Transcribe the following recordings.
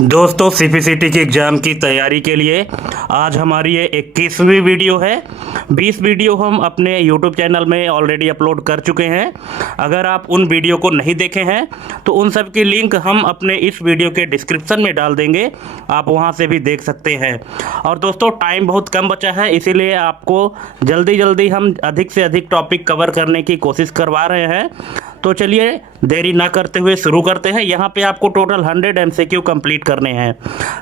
दोस्तों सीपीसीटी की एग्ज़ाम की तैयारी के लिए आज हमारी ये 21वीं वीडियो है। 20 वीडियो हम अपने यूट्यूब चैनल में ऑलरेडी अपलोड कर चुके हैं। अगर आप उन वीडियो को नहीं देखे हैं तो उन सब की लिंक हम अपने इस वीडियो के डिस्क्रिप्शन में डाल देंगे, आप वहां से भी देख सकते हैं। और दोस्तों टाइम बहुत कम बचा है, इसीलिए आपको जल्दी जल्दी हम अधिक से अधिक टॉपिक कवर करने की कोशिश करवा रहे हैं। तो चलिए देरी ना करते हुए शुरू करते हैं। यहाँ पे आपको टोटल 100 MCQ कंप्लीट करने हैं।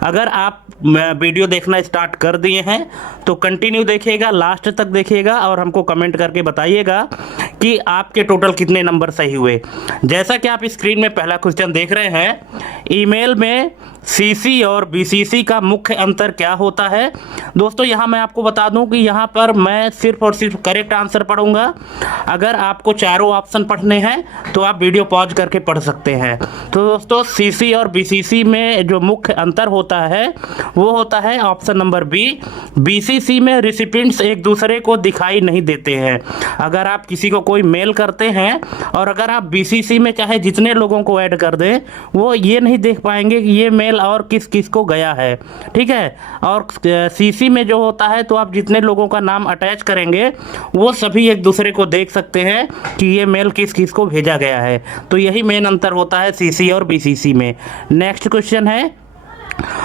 अगर आप वीडियो देखना स्टार्ट कर दिए हैं तो कंटिन्यू देखिएगा, लास्ट तक देखिएगा और हमको कमेंट करके बताइएगा कि आपके टोटल कितने नंबर सही हुए। जैसा कि आप स्क्रीन में पहला क्वेश्चन देख रहे हैं, ईमेल में सीसी और बीसीसी का मुख्य अंतर क्या होता है। दोस्तों यहाँ मैं आपको बता दूं कि यहाँ पर मैं सिर्फ और सिर्फ करेक्ट आंसर पढ़ूंगा। अगर आपको चारों ऑप्शन पढ़ने हैं तो आप वीडियो पॉज करके पढ़ सकते हैं। तो दोस्तों सीसी और बीसीसी में जो मुख्य अंतर होता है वो होता है ऑप्शन नंबर बी। बीसीसी में रिसिपिएंट्स एक दूसरे को दिखाई नहीं देते हैं। अगर आप किसी को कोई मेल करते हैं और अगर आप बीसीसी में चाहे जितने लोगों को ऐड कर दें, वो ये नहीं देख पाएंगे कि ये मेल और किस किस को गया है, ठीक है। और सीसी में जो होता है तो आप जितने लोगों का नाम अटैच करेंगे वो सभी एक दूसरे को देख सकते हैं कि ये मेल किस किस को भेजा गया है। तो यही मेन अंतर होता है सीसी और बीसीसी में। नेक्स्ट क्वेश्चन है,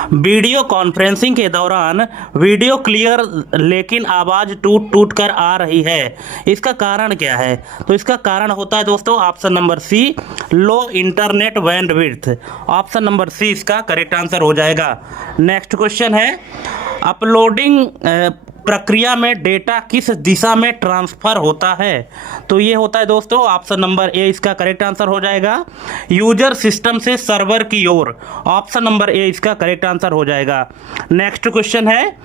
वीडियो कॉन्फ्रेंसिंग के दौरान वीडियो क्लियर लेकिन आवाज़ टूट टूट कर आ रही है, इसका कारण क्या है। तो इसका कारण होता है दोस्तों option number C, low internet bandwidth. Option number C इसका करेक्ट आंसर हो जाएगा। नेक्स्ट क्वेश्चन है, अपलोडिंग प्रक्रिया में डेटा किस दिशा में ट्रांसफ़र होता है। तो ये होता है दोस्तों ऑप्शन नंबर ए इसका करेक्ट आंसर हो जाएगा, यूजर सिस्टम से सर्वर की ओर। ऑप्शन नंबर ए इसका करेक्ट आंसर हो जाएगा। नेक्स्ट क्वेश्चन है,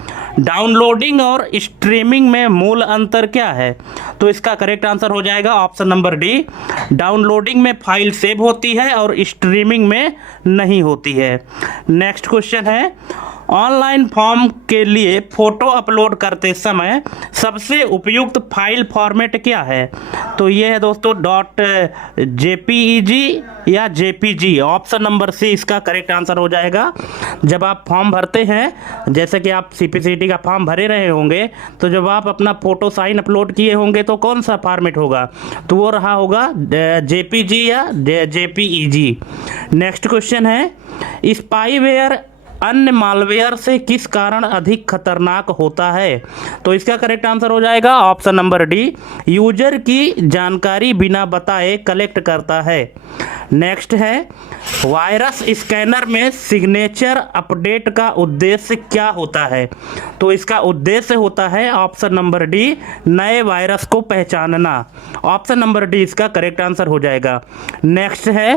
डाउनलोडिंग और स्ट्रीमिंग में मूल अंतर क्या है। तो इसका करेक्ट आंसर हो जाएगा ऑप्शन नंबर डी, डाउनलोडिंग में फाइल सेव होती है और स्ट्रीमिंग में नहीं होती है। नेक्स्ट क्वेश्चन है, ऑनलाइन फॉर्म के लिए फ़ोटो अपलोड करते समय सबसे उपयुक्त फाइल फॉर्मेट क्या है। तो ये है दोस्तों .jpeg या JPG। ऑप्शन नंबर सी इसका करेक्ट आंसर हो जाएगा। जब आप फॉर्म भरते हैं, जैसे कि आप सीपीसीटी का फॉर्म भरे रहे होंगे, तो जब आप अपना फ़ोटो साइन अपलोड किए होंगे तो कौन सा फॉर्मेट होगा, तो वो रहा होगा JPG या JPEG। नेक्स्ट क्वेश्चन है, स्पाईवेयर अन्य मालवेयर से किस कारण अधिक खतरनाक होता है। तो इसका करेक्ट आंसर हो जाएगा ऑप्शन नंबर डी, यूजर की जानकारी बिना बताए कलेक्ट करता है। नेक्स्ट है, वायरस स्कैनर में सिग्नेचर अपडेट का उद्देश्य क्या होता है। तो इसका उद्देश्य होता है ऑप्शन नंबर डी, नए वायरस को पहचानना। ऑप्शन नंबर डी इसका करेक्ट आंसर हो जाएगा। नेक्स्ट है,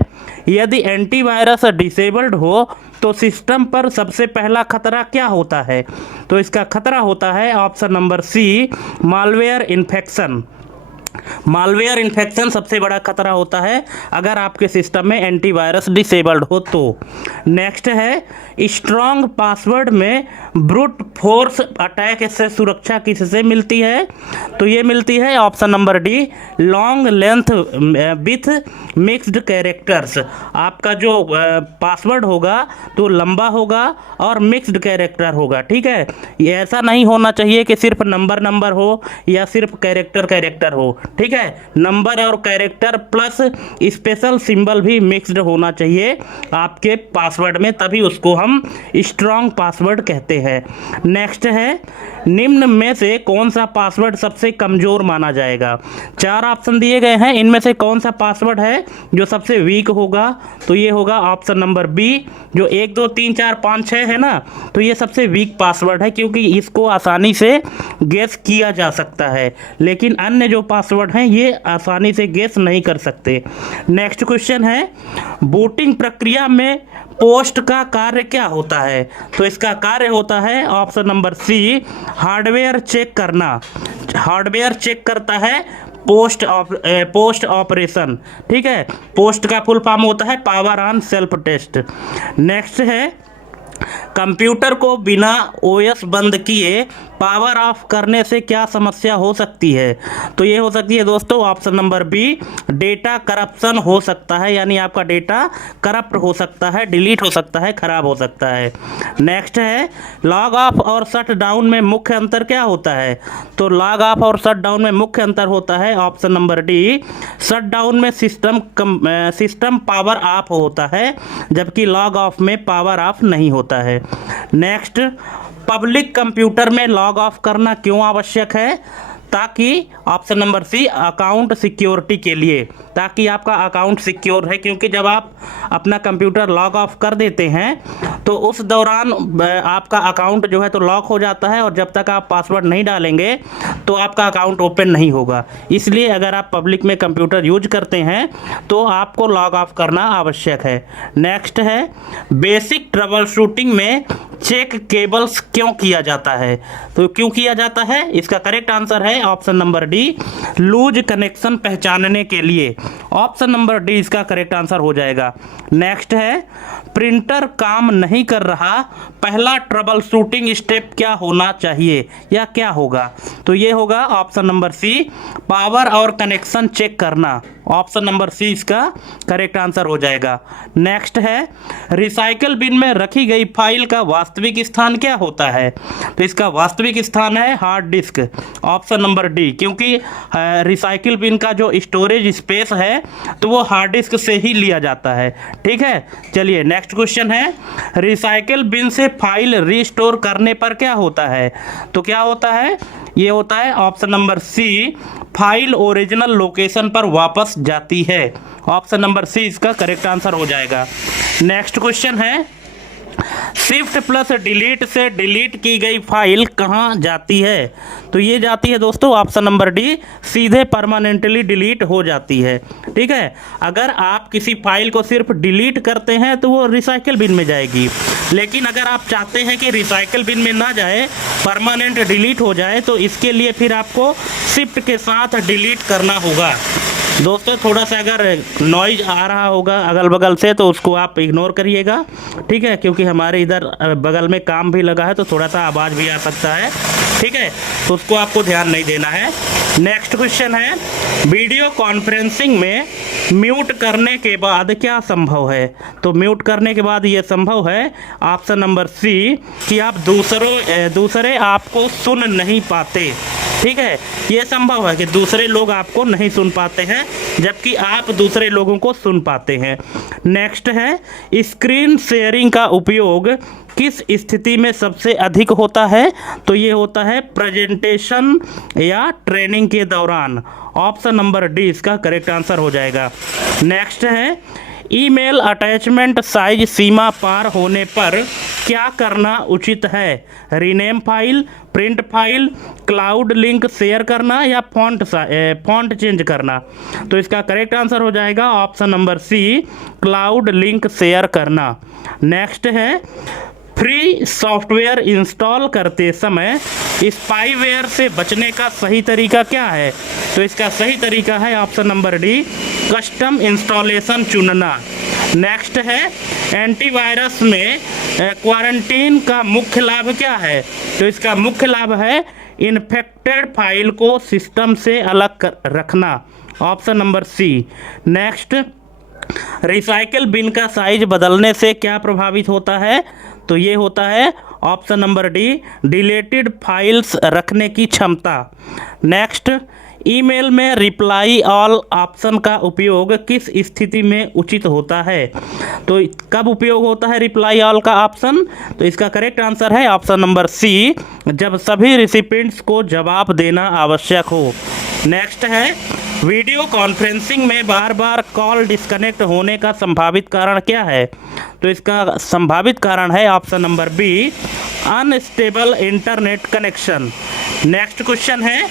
यदि एंटीवायरस डिसेबल्ड हो तो सिस्टम पर सबसे पहला खतरा क्या होता है। तो इसका खतरा होता है option number C, malware infection. Malware infection सबसे बड़ा खतरा होता है अगर आपके सिस्टम में एंटीवायरस डिसेबल्ड हो तो। नेक्स्ट है, स्ट्रॉन्ग पासवर्ड में ब्रूट फोर्स अटैक से सुरक्षा किससे मिलती है। तो ये मिलती है option number D, long length with mixed characters. आपका जो पासवर्ड होगा तो लंबा होगा और मिक्स्ड कैरेक्टर होगा, ठीक है। ये ऐसा नहीं होना चाहिए कि सिर्फ नंबर हो या सिर्फ कैरेक्टर हो, ठीक है। नंबर और कैरेक्टर प्लस स्पेशल सिंबल भी मिक्स्ड होना चाहिए आपके पासवर्ड में, तभी उसको हम स्ट्रॉन्ग पासवर्ड कहते हैं। नेक्स्ट है, निम्न में से कौन सा पासवर्ड सबसे कमज़ोर माना जाएगा। 4 ऑप्शन दिए गए हैं, इनमें से कौन सा पासवर्ड है जो सबसे वीक होगा। तो ये होगा ऑप्शन नंबर बी, जो 1 2 3 4 5 6 है ना, तो ये सबसे वीक पासवर्ड है क्योंकि इसको आसानी से गेस किया जा सकता है, लेकिन अन्य जो पासवर्ड हैं ये आसानी से गेस नहीं कर सकते। नेक्स्ट क्वेश्चन है, बूटिंग प्रक्रिया में पोस्ट का कार्य क्या होता है। तो इसका कार्य होता है option number C, hardware check करना। हार्डवेयर चेक करता है पोस्ट ऑपरेशन, ठीक है। पोस्ट का फुल फॉर्म होता है power on self test. Next है, कंप्यूटर को बिना ओएस बंद किए पावर ऑफ करने से क्या समस्या हो सकती है? तो ये हो सकती है दोस्तों option number B, data corruption हो सकता है, यानी आपका डेटा करप्ट हो सकता है, डिलीट हो सकता है, खराब हो सकता है। नेक्स्ट है लॉग ऑफ और शट डाउन में मुख्य अंतर क्या होता है? तो लॉग ऑफ और शट डाउन में मुख्य अंतर होता है option number D, shut down में सिस्टम पावर ऑफ होता है, जबकि लॉग ऑफ में पावर ऑफ नहीं होता है। नेक्स्ट, पब्लिक कंप्यूटर में लॉग ऑफ करना क्यों आवश्यक है? ताकि option number C, account security के लिए, ताकि आपका अकाउंट सिक्योर है, क्योंकि जब आप अपना कंप्यूटर लॉग ऑफ कर देते हैं तो उस दौरान आपका अकाउंट जो है तो लॉक हो जाता है, और जब तक आप पासवर्ड नहीं डालेंगे तो आपका अकाउंट ओपन नहीं होगा। इसलिए अगर आप पब्लिक में कंप्यूटर यूज करते हैं तो आपको लॉग ऑफ करना आवश्यक है। नेक्स्ट है बेसिक ट्रबल शूटिंग में चेक केबल्स क्यों किया जाता है? तो क्यों किया जाता है? इसका करेक्ट आंसर है option number D, loose connection पहचानने के लिए। ऑप्शन नंबर डी इसका करेक्ट आंसर हो जाएगा। नेक्स्ट है प्रिंटर काम नहीं कर रहा, पहला ट्रबल शूटिंग स्टेप क्या होना चाहिए या क्या होगा? तो ये होगा ऑप्शन नंबर सी, पावर और कनेक्शन चेक करना। ऑप्शन नंबर सी इसका करेक्ट आंसर हो जाएगा। नेक्स्ट है रिसाइकल बिन में रखी गई फाइल का वास्तविक स्थान क्या होता है? तो इसका वास्तविक स्थान है hard disk. Option number D, क्योंकि रिसाइकिल बिन का जो स्टोरेज स्पेस है तो वो हार्ड डिस्क से ही लिया जाता है। ठीक है, चलिए नेक्स्ट क्वेश्चन है रिसाइकिल बिन से फाइल रीस्टोर करने पर क्या होता है? तो क्या होता है? ये होता है option number C, file original location पर वापस जाती है। ऑप्शन नंबर सी इसका करेक्ट आंसर हो जाएगा। नेक्स्ट क्वेश्चन है शिफ्ट प्लस डिलीट से डिलीट की गई फाइल कहाँ जाती है? तो ये जाती है दोस्तों ऑप्शन नंबर डी, सीधे परमानेंटली डिलीट हो जाती है। ठीक है, अगर आप किसी फाइल को सिर्फ डिलीट करते हैं तो वो रिसाइकिल बिन में जाएगी, लेकिन अगर आप चाहते हैं कि रिसाइकिल बिन में ना जाए, परमानेंट डिलीट हो जाए, तो इसके लिए फिर आपको शिफ्ट के साथ डिलीट करना होगा। दोस्तों थोड़ा सा अगर नॉइज आ रहा होगा अगल बगल से तो उसको आप इग्नोर करिएगा। ठीक है, क्योंकि हमारे इधर बगल में काम भी लगा है तो थोड़ा सा आवाज़ भी आ सकता है। ठीक है, तो उसको आपको ध्यान नहीं देना है। नेक्स्ट क्वेश्चन है वीडियो कॉन्फ्रेंसिंग में म्यूट करने के बाद क्या संभव है? तो म्यूट करने के बाद ये संभव है ऑप्शन नंबर सी, कि आप दूसरे आपको सुन नहीं पाते। ठीक है, ये संभव है कि दूसरे लोग आपको नहीं सुन पाते हैं जबकि आप दूसरे लोगों को सुन पाते हैं। नेक्स्ट है स्क्रीन शेयरिंग का उपयोग किस स्थिति में सबसे अधिक होता है? तो ये होता है प्रेजेंटेशन या ट्रेनिंग के दौरान। ऑप्शन नंबर डी इसका करेक्ट आंसर हो जाएगा। नेक्स्ट है ईमेल अटैचमेंट साइज सीमा पार होने पर क्या करना उचित है? Rename file, print file, cloud link share करना या फॉन्ट चेंज करना? तो इसका करेक्ट आंसर हो जाएगा option number C, cloud link share करना। नेक्स्ट है फ्री सॉफ्टवेयर इंस्टॉल करते समय स्पाईवेयर से बचने का सही तरीका क्या है? तो इसका सही तरीका है option number D, custom installation चुनना। नेक्स्ट है एंटीवायरस में क्वारंटीन का मुख्य लाभ क्या है? तो इसका मुख्य लाभ है इन्फेक्टेड फाइल को सिस्टम से अलग रखना। Option number C. Next recycle bin का साइज बदलने से क्या प्रभावित होता है? तो ये होता है option number D, deleted files रखने की क्षमता। नेक्स्ट ईमेल में रिप्लाई ऑल ऑप्शन का उपयोग किस स्थिति में उचित होता है? तो कब उपयोग होता है रिप्लाई ऑल का ऑप्शन? तो इसका करेक्ट आंसर है ऑप्शन नंबर सी, जब सभी रिसिपिएंट्स को जवाब देना आवश्यक हो। नेक्स्ट है वीडियो कॉन्फ्रेंसिंग में बार बार कॉल डिस्कनेक्ट होने का संभावित कारण क्या है? तो इसका संभावित कारण है option number B, unstable internet connection. Next question है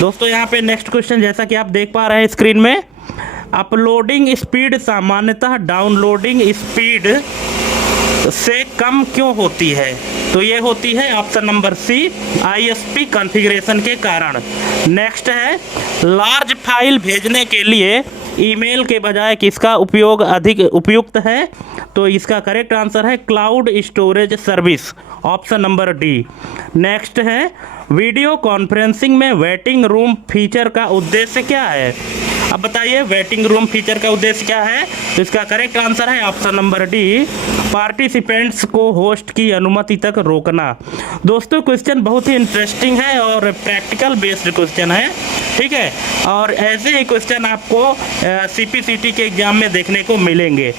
दोस्तों, यहाँ पे नेक्स्ट क्वेश्चन जैसा कि आप देख पा रहे हैं स्क्रीन में, अपलोडिंग स्पीड सामान्यतः डाउनलोडिंग स्पीड से कम क्यों होती है? तो ये होती है option number C, ISP configuration के कारण। नेक्स्ट है लार्ज फाइल भेजने के लिए ईमेल के बजाय किसका उपयोग अधिक उपयुक्त है? तो इसका करेक्ट आंसर है cloud storage service, option number D. Next है वीडियो कॉन्फ्रेंसिंग में वेटिंग रूम फीचर का उद्देश्य क्या है। अब बताइए वेटिंग रूम फीचर का उद्देश्य क्या है। तो इसका करेक्ट आंसर है ऑप्शन नंबर डी, पार्टिसिपेंट्स को होस्ट की अनुमति तक रोकना। दोस्तों क्वेश्चन बहुत ही इंटरेस्टिंग है और प्रैक्टिकल बेस्ड क्वेश्चन है, ठीक है, और ऐसे ही क्वेश्चन आपको CPCT के एग्जाम में देखने को मिलेंगे।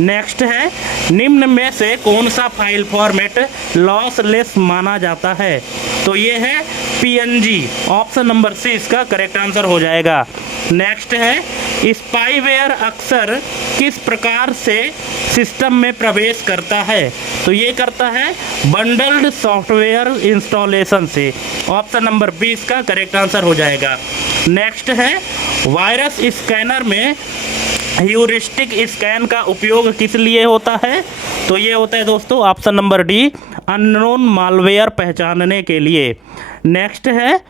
नेक्स्ट है निम्न में से कौन सा फाइल फॉर्मेट लॉसलेस माना जाता है। तो ये है PNG, ऑप्शन नंबर सी इसका करेक्ट आंसर हो जाएगा। नेक्स्ट है स्पाईवेयर अक्सर किस प्रकार से सिस्टम में प्रवेश करता है। तो ये करता है बंडल्ड सॉफ्टवेयर इंस्टॉलेशन से, ऑप्शन नंबर बी इसका करेक्ट आंसर हो जाएगा। नेक्स्ट है वायरस स्कैनर में ह्यूरिस्टिक स्कैन का उपयोग किस लिए होता है। तो ये होता है दोस्तों option number D, unknown malware पहचानने के लिए। नेक्स्ट है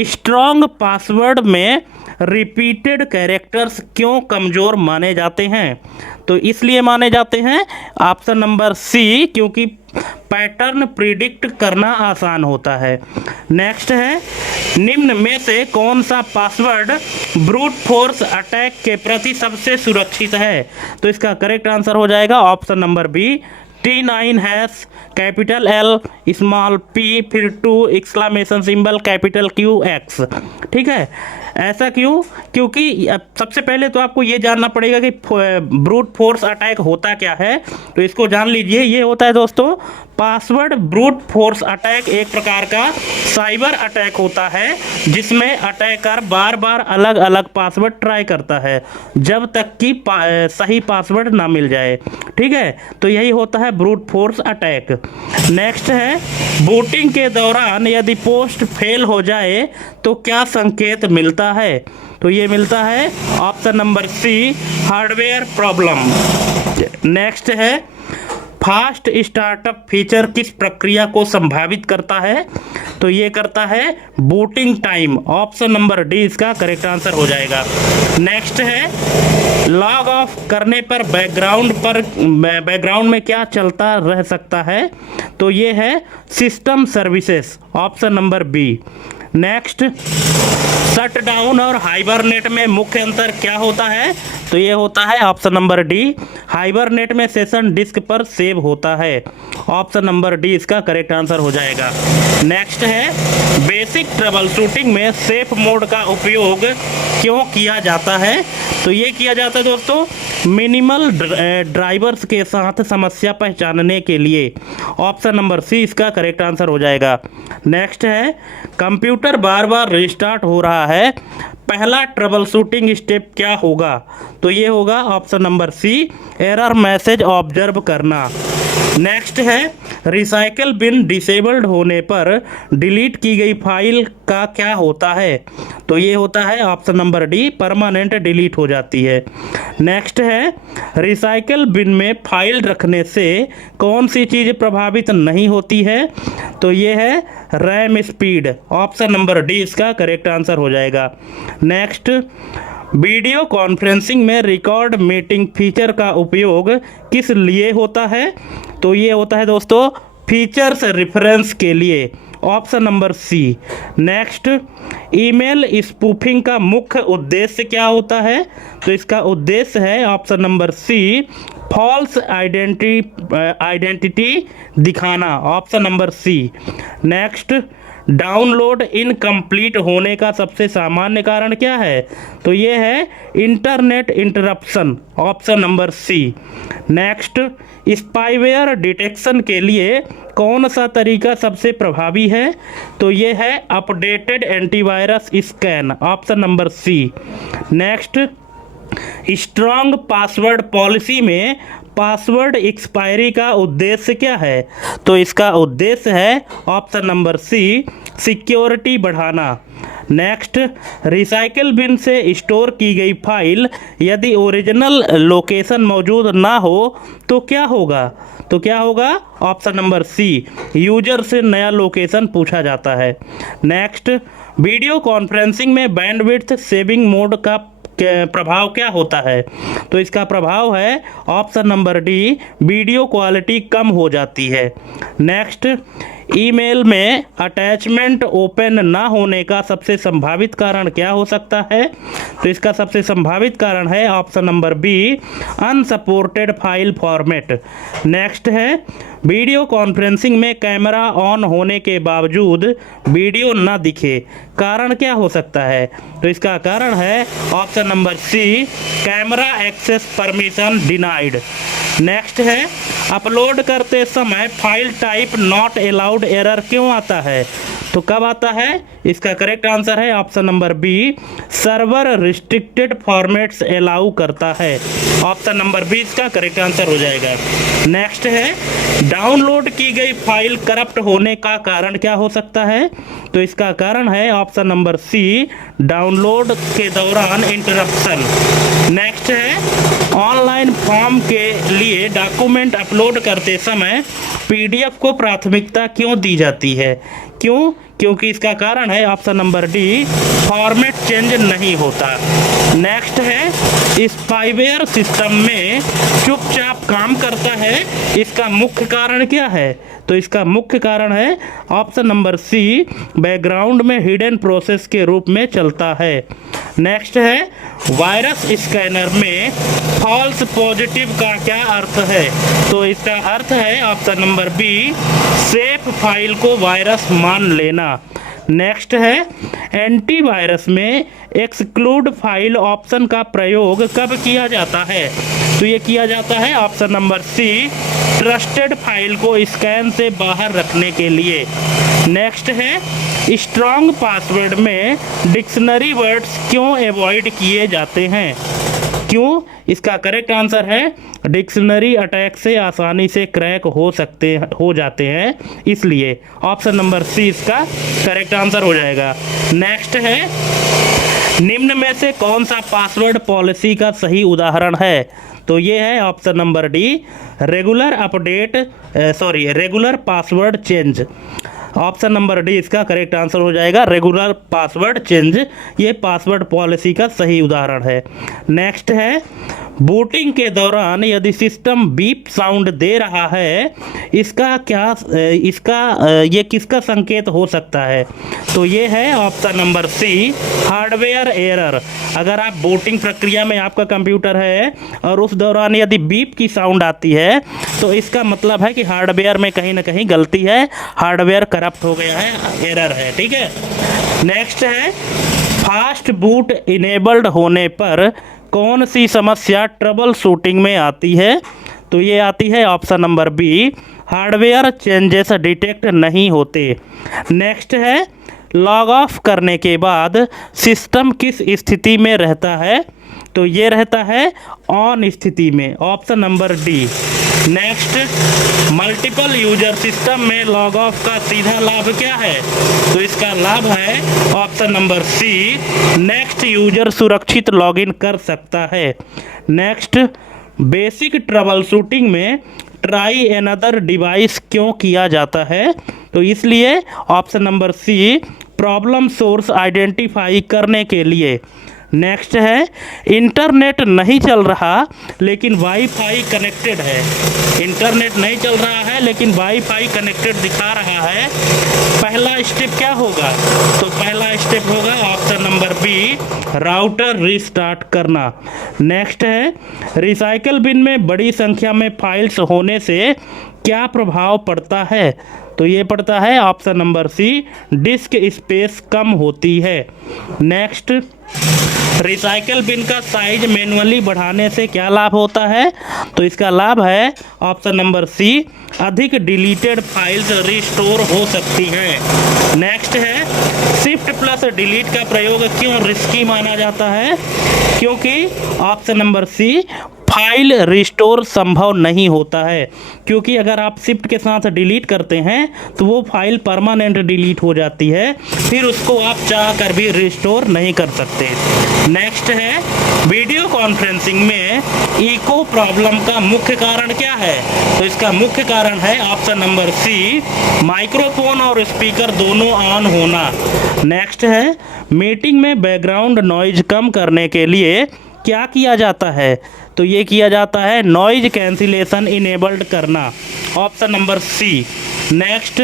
स्ट्रॉन्ग पासवर्ड में रिपीटेड कैरेक्टर्स क्यों कमज़ोर माने जाते हैं। तो इसलिए माने जाते हैं ऑप्शन नंबर सी, क्योंकि पैटर्न प्रिडिक्ट करना आसान होता है। नेक्स्ट है निम्न में से कौन सा पासवर्ड ब्रूट फोर्स अटैक के प्रति सबसे सुरक्षित है। तो इसका करेक्ट आंसर हो जाएगा option number B, T9# capital L small p फिर 2 एक्सक्लेमेशन सिंबल कैपिटल QX। ठीक है, ऐसा क्यों? क्योंकि सबसे पहले तो आपको ये जानना पड़ेगा कि ब्रूट फोर्स अटैक होता क्या है। तो इसको जान लीजिए, ये होता है दोस्तों पासवर्ड ब्रूट फोर्स अटैक एक प्रकार का साइबर अटैक होता है जिसमें अटैकर बार बार अलग अलग पासवर्ड ट्राई करता है जब तक कि सही पासवर्ड ना मिल जाए। ठीक है, तो यही होता है ब्रूट फोर्स अटैक। नेक्स्ट है बूटिंग के दौरान यदि पोस्ट फेल हो जाए तो क्या संकेत मिलता है। तो ये मिलता है option number C, hardware problem. Next है फास्ट स्टार्टअप फीचर किस प्रक्रिया को संभावित करता है। तो ये करता है booting time, option number D इसका करेक्ट आंसर हो जाएगा। नेक्स्ट है लॉग ऑफ करने पर बैकग्राउंड में क्या चलता रह सकता है। तो ये है system services, option number B. Next shutdown और हाइबरनेट में मुख्य अंतर क्या होता है। तो ये होता है ऑप्शन नंबर डी, हाइबरनेट में सेशन डिस्क पर सेव होता है, ऑप्शन नंबर डी इसका करेक्ट आंसर हो जाएगा। नेक्स्ट है बेसिक ट्रबल शूटिंग में सेफ मोड का उपयोग क्यों किया जाता है। तो ये किया जाता है दोस्तों मिनिमल ड्राइवर्स के साथ समस्या पहचानने के लिए, ऑप्शन नंबर सी इसका करेक्ट आंसर हो जाएगा। नेक्स्ट है कंप्यूटर बार बार रिस्टार्ट हो रहा है, पहला ट्रबल शूटिंग स्टेप क्या होगा। तो ये होगा option number C, error message observe करना। नेक्स्ट है रिसाइकल बिन डिसेबल्ड होने पर डिलीट की गई फाइल का क्या होता है। तो ये होता है option number D, permanent delete हो जाती है। नेक्स्ट है रिसाइकल बिन में फाइल रखने से कौन सी चीज़ प्रभावित नहीं होती है। तो ये है RAM speed, option number D इसका करेक्ट आंसर हो जाएगा। नेक्स्ट वीडियो कॉन्फ्रेंसिंग में रिकॉर्ड मीटिंग फीचर का उपयोग किस लिए होता है। तो ये होता है दोस्तों फीचर्स रेफरेंस के लिए, option number C. Next email spoofing का मुख्य उद्देश्य क्या होता है। तो इसका उद्देश्य है option number C, false identity दिखाना, option number C. Next download incomplete होने का सबसे सामान्य कारण क्या है। तो ये है internet interruption, option number C. Next spyware detection के लिए कौन सा तरीका सबसे प्रभावी है। तो ये है updated antivirus scan, option number C. Next strong password policy में पासवर्ड एक्सपायरी का उद्देश्य क्या है। तो इसका उद्देश्य है ऑप्शन नंबर सी, सिक्योरिटी बढ़ाना। नेक्स्ट रिसाइकल बिन से स्टोर की गई फाइल यदि ओरिजिनल लोकेशन मौजूद ना हो तो क्या होगा। तो क्या होगा ऑप्शन नंबर सी, यूजर से नया लोकेशन पूछा जाता है। नेक्स्ट वीडियो कॉन्फ्रेंसिंग में बैंडविड्थ सेविंग मोड का प्रभाव क्या होता है? तो इसका प्रभाव है option number D, video quality कम हो जाती है। नेक्स्ट, ईमेल में अटैचमेंट ओपन ना होने का सबसे संभावित कारण क्या हो सकता है? तो इसका सबसे संभावित कारण है option number B, unsupported file format. Next है, वीडियो कॉन्फ्रेंसिंग में कैमरा ऑन होने के बावजूद वीडियो ना दिखे, कारण क्या हो सकता है? तो इसका कारण है option number C, camera access permission denied. Next है, अपलोड करते समय file type not allowed error क्यों आता है? तो कब आता है? इसका करेक्ट आंसर है option number B, server restricted formats allow करता है। ऑप्शन नंबर बी इसका करेक्ट आंसर हो जाएगा। नेक्स्ट है, डाउनलोड की गई फाइल करप्ट होने का कारण क्या हो सकता है? तो इसका कारण है ऑप्शन नंबर सी, डाउनलोड के दौरान इंटरप्शन। नेक्स्ट है, ऑनलाइन फॉर्म के लिए डॉक्यूमेंट अपलोड करते समय पीडीएफ को प्राथमिकता क्यों दी जाती है? क्यों? क्योंकि इसका कारण है option number D, format change नहीं होता। नेक्स्ट है, स्पाईवेयर सिस्टम में चुपचाप काम करता है, इसका मुख्य कारण क्या है? तो इसका मुख्य कारण है ऑप्शन नंबर सी, बैकग्राउंड में हिडन प्रोसेस के रूप में चलता है। नेक्स्ट है, वायरस स्कैनर में फॉल्स पॉजिटिव का क्या अर्थ है? तो इसका अर्थ है option number B, safe file को वायरस मान लेना। नेक्स्ट है, एंटीवायरस में एक्सक्लूड फाइल ऑप्शन का प्रयोग कब किया जाता है? तो ये किया जाता है option number C, trusted file को स्कैन से बाहर रखने के लिए। नेक्स्ट है, स्ट्रॉन्ग पासवर्ड में डिक्शनरी वर्ड्स क्यों अवॉइड किए जाते हैं? क्यों? इसका करेक्ट आंसर है, डिक्शनरी अटैक से आसानी से क्रैक हो जाते हैं, इसलिए ऑप्शन नंबर सी इसका करेक्ट आंसर हो जाएगा। नेक्स्ट है, निम्न में से कौन सा पासवर्ड पॉलिसी का सही उदाहरण है? तो ये है option number D, regular password change. Option number D इसका करेक्ट आंसर हो जाएगा, रेगुलर पासवर्ड चेंज ये पासवर्ड पॉलिसी का सही उदाहरण है। नेक्स्ट है, बूटिंग के दौरान यदि सिस्टम बीप साउंड दे रहा है, ये किसका संकेत हो सकता है? तो ये है option number C, hardware error. अगर आप बूटिंग प्रक्रिया में आपका कंप्यूटर है और उस दौरान यदि बीप की साउंड आती है, तो इसका मतलब है कि हार्डवेयर में कहीं ना कहीं गलती है, हार्डवेयर करप्ट हो गया है, एरर है। ठीक है। नेक्स्ट है, फास्ट बूट इनेबल्ड होने पर कौन सी समस्या ट्रबल शूटिंग में आती है? तो ये आती है option number B, hardware changes detect नहीं होते। नेक्स्ट है, लॉग ऑफ करने के बाद सिस्टम किस स्थिति में रहता है? तो ये रहता है ऑन स्थिति में, option number D. Next, multiple user system में लॉग ऑफ का सीधा लाभ क्या है? तो इसका लाभ है option number C, next user सुरक्षित लॉगिन कर सकता है। नेक्स्ट, बेसिक ट्रबल शूटिंग में ट्राई एनदर डिवाइस क्यों किया जाता है? तो इसलिए option number C, problem source identify करने के लिए। नेक्स्ट है, इंटरनेट नहीं चल रहा लेकिन वाईफाई कनेक्टेड है। इंटरनेट नहीं चल रहा है लेकिन वाईफाई कनेक्टेड दिखा रहा है, पहला स्टेप क्या होगा? तो पहला स्टेप होगा option number B, router restart करना। नेक्स्ट है, रिसाइकल बिन में बड़ी संख्या में फाइल्स होने से क्या प्रभाव पड़ता है? तो ये पड़ता है option number C, disk space कम होती है। नेक्स्ट, रिसाइकल बिन का साइज मैन्युअली बढ़ाने से क्या लाभ होता है? तो इसका लाभ है ऑप्शन नंबर सी, अधिक डिलीटेड फाइल्स रिस्टोर हो सकती हैं। नेक्स्ट है, शिफ्ट प्लस डिलीट का प्रयोग क्यों रिस्की माना जाता है? क्योंकि option number C, file restore संभव नहीं होता है, क्योंकि अगर आप शिफ्ट के साथ डिलीट करते हैं तो वो फाइल परमानेंट डिलीट हो जाती है, फिर उसको आप चाह कर भी रिस्टोर नहीं कर सकते। नेक्स्ट है वीडियो कॉन्फ्रेंसिंग में इको प्रॉब्लम का मुख्य कारण क्या है? तो इसका मुख्य कारण है ऑप्शन नंबर सी, माइक्रोफोन और स्पीकर दोनों ऑन होना। नेक्स्ट है मीटिंग में बैकग्राउंड नॉइज कम करने के लिए क्या किया जाता है? तो ये किया जाता है नॉइज कैंसिलेशन इनेबल्ड करना, option number C. Next,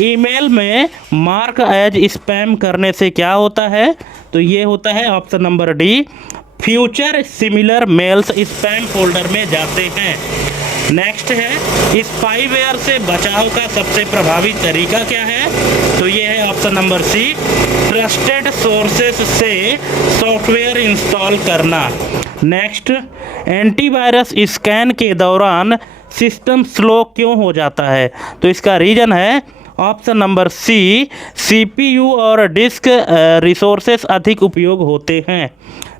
email में मार्क एज स्पैम करने से क्या होता है? तो ये होता है option number D, future similar mails spam folder में जाते हैं। नेक्स्ट है स्पाईवेयर से बचाव का सबसे प्रभावी तरीका क्या है? तो ये है option number C, trusted sources से सॉफ्टवेयर इंस्टॉल करना। नेक्स्ट, एंटीवायरस स्कैन के दौरान सिस्टम स्लो क्यों हो जाता है? तो इसका रीज़न है ऑप्शन नंबर सी, सीपीयू और डिस्क रिसोर्सेस अधिक उपयोग होते हैं।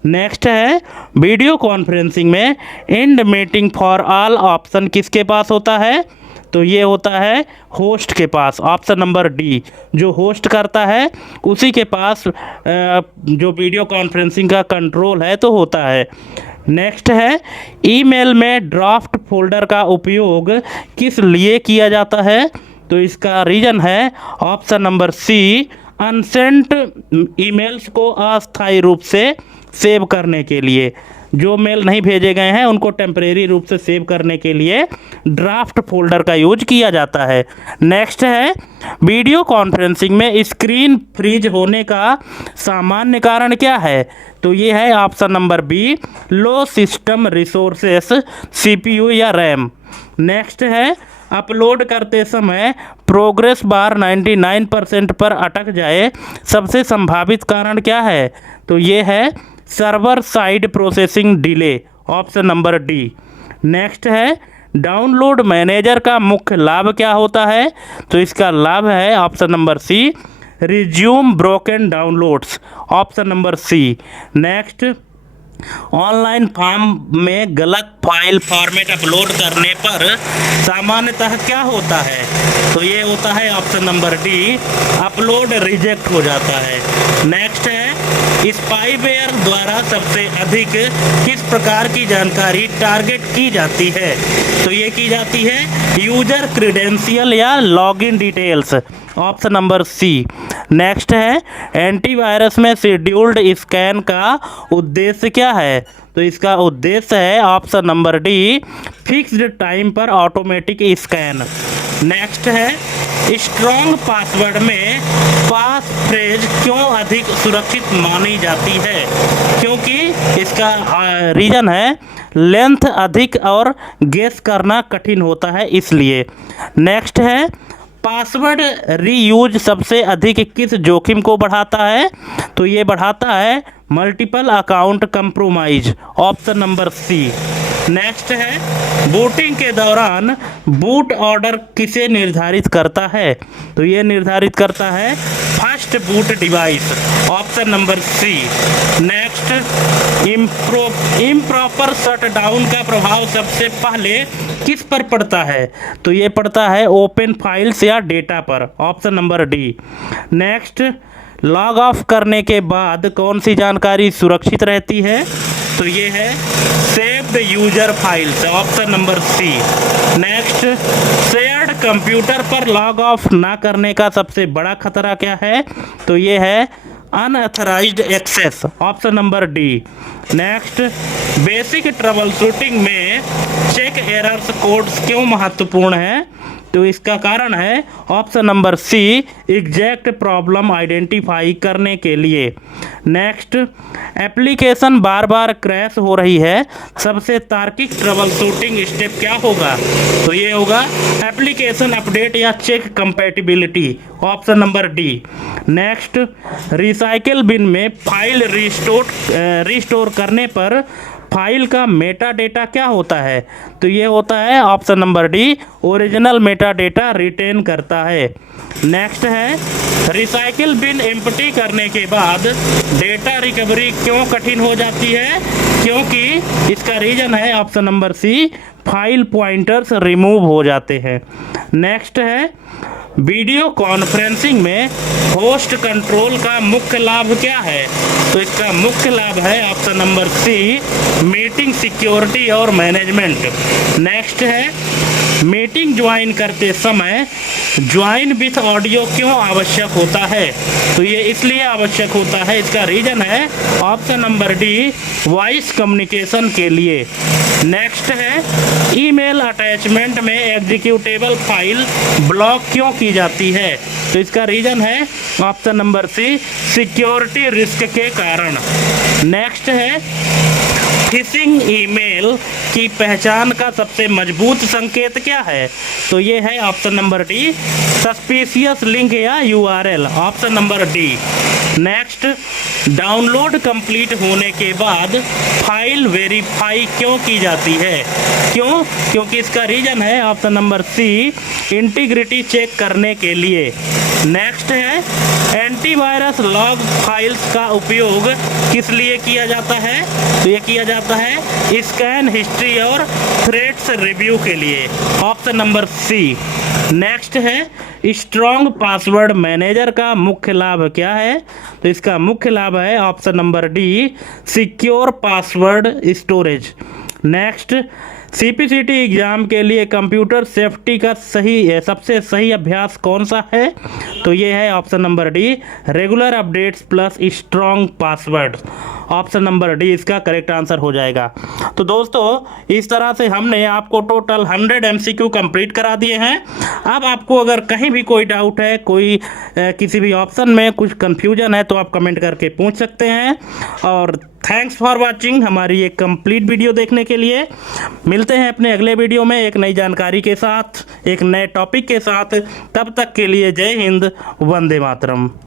नेक्स्ट है वीडियो कॉन्फ्रेंसिंग में and meeting for all option किसके पास होता है? तो ये होता है होस्ट के पास, ऑप्शन नंबर डी। जो होस्ट करता है उसी के पास जो वीडियो कॉन्फ्रेंसिंग का कंट्रोल है तो होता है। नेक्स्ट है ईमेल में ड्राफ्ट फोल्डर का उपयोग किस लिए किया जाता है? तो इसका रीज़न है option number C, unsent emails को अस्थायी रूप से सेव करने के लिए। जो मेल नहीं भेजे गए हैं उनको टेम्परेरी रूप से सेव करने के लिए ड्राफ्ट फोल्डर का यूज किया जाता है। नेक्स्ट है वीडियो कॉन्फ्रेंसिंग में स्क्रीन फ्रीज होने का सामान्य कारण क्या है? तो ये है ऑप्शन नंबर बी, लो सिस्टम रिसोर्सेस, सीपीयू या रैम। नेक्स्ट है अपलोड करते समय प्रोग्रेस बार 99% पर अटक जाए, सबसे संभावित कारण क्या है? तो ये है server side processing delay, option number D. Next है डाउनलोड मैनेजर का मुख्य लाभ क्या होता है? तो इसका लाभ है option number C, resume broken downloads, option number C. Next, online form में गलत फाइल फॉर्मेट अपलोड करने पर सामान्यतः क्या होता है? तो ये होता है option number D, upload reject हो जाता है। नेक्स्ट है स्पाईवेयर द्वारा सबसे अधिक किस प्रकार की जानकारी टारगेट की जाती है? तो ये की जाती है यूजर क्रेडेंशियल या login details, option number C. Next है एंटीवायरस में शेड्यूल्ड स्कैन का उद्देश्य क्या है? तो इसका उद्देश्य है option number D, fixed time पर ऑटोमेटिक स्कैन। नेक्स्ट है स्ट्रॉन्ग पासवर्ड में पास फ्रेज क्यों अधिक सुरक्षित मानी जाती है? क्योंकि इसका रीज़न है लेंथ अधिक और गेस करना कठिन होता है इसलिए। नेक्स्ट है पासवर्ड रीयूज सबसे अधिक किस जोखिम को बढ़ाता है? तो ये बढ़ाता है multiple account compromise, option number C. Next है बूटिंग के दौरान बूट ऑर्डर किसे निर्धारित करता है? तो ये निर्धारित करता है first boot device, option number C. Next, improper shutdown का प्रभाव सबसे पहले किस पर पड़ता है? तो ये पड़ता है ओपन फाइल्स या डेटा पर, option number D. Next, log of करने के बाद कौन सी जानकारी सुरक्षित रहती है? तो ये है saved user files, option number C. Next, shared computer पर लॉग ऑफ ना करने का सबसे बड़ा खतरा क्या है? तो ये है unauthorised access, option number D. Next, basic troubleshooting में चेक एरर्स कोड्स क्यों महत्वपूर्ण है? तो इसका कारण है option number C, exact problem identify करने के लिए। नेक्स्ट, एप्लीकेशन बार बार क्रैश हो रही है, सबसे तार्किक ट्रबल शूटिंग स्टेप क्या होगा? तो ये होगा एप्लीकेशन अपडेट या check compatibility, option number D. Next, recycle bin में फाइल रिस्टोर करने पर फाइल का मेटा डेटा क्या होता है? तो ये होता है option number D, original metadata retain करता है। नेक्स्ट है रिसाइकिल बिन एम्प्टी करने के बाद डेटा रिकवरी क्यों कठिन हो जाती है? क्योंकि इसका रीज़न है option number C, file pointers remove हो जाते हैं। नेक्स्ट है वीडियो कॉन्फ्रेंसिंग में होस्ट कंट्रोल का मुख्य लाभ क्या है? तो इसका मुख्य लाभ है option number C, meeting security और मैनेजमेंट। नेक्स्ट है मीटिंग ज्वाइन करते समय ज्वाइन विथ ऑडियो क्यों आवश्यक होता है? तो ये इसलिए आवश्यक होता है, इसका रीज़न है option number D, voice communication के लिए। नेक्स्ट है ईमेल अटैचमेंट में एग्जीक्यूटेबल फाइल ब्लॉक क्यों की जाती है? तो इसका रीज़न है option number C, security risk के कारण। नेक्स्ट है फिशिंग ईमेल की पहचान का सबसे मजबूत संकेत क्या है? तो ये है option number D, suspicious link या URL, option number D. Next download complete होने के बाद फाइल वेरीफाई क्यों की जाती है? क्यों? क्योंकि इसका रीज़न है option number C, integrity check करने के लिए। नेक्स्ट है एंटीवायरस लॉग फाइल्स का उपयोग किस लिए किया जाता है? तो ये किया जाता है स्कैन हिस्ट्री और थ्रेड्स रिव्यू के लिए, ऑप्शन नंबर सी। नेक्स्ट है स्ट्रॉन्ग पासवर्ड मैनेजर का मुख्य लाभ क्या है? तो इसका मुख्य लाभ है option number D, secure password storage. Next CPCT exam के लिए कंप्यूटर सेफ्टी का सबसे सही अभ्यास कौन सा है? तो ये है option number D, regular updates plus strong password, option number D इसका करेक्ट आंसर हो जाएगा। तो दोस्तों इस तरह से हमने आपको टोटल 100 MCQ कंप्लीट करा दिए हैं। अब आपको अगर कहीं भी कोई डाउट है, कोई किसी भी ऑप्शन में कुछ कन्फ्यूजन है तो आप कमेंट करके पूछ सकते हैं। और थैंक्स फॉर वाचिंग हमारी ये कंप्लीट वीडियो देखने के लिए। मिलते हैं अपने अगले वीडियो में एक नई जानकारी के साथ, एक नए टॉपिक के साथ। तब तक के लिए जय हिंद, वंदे मातरम।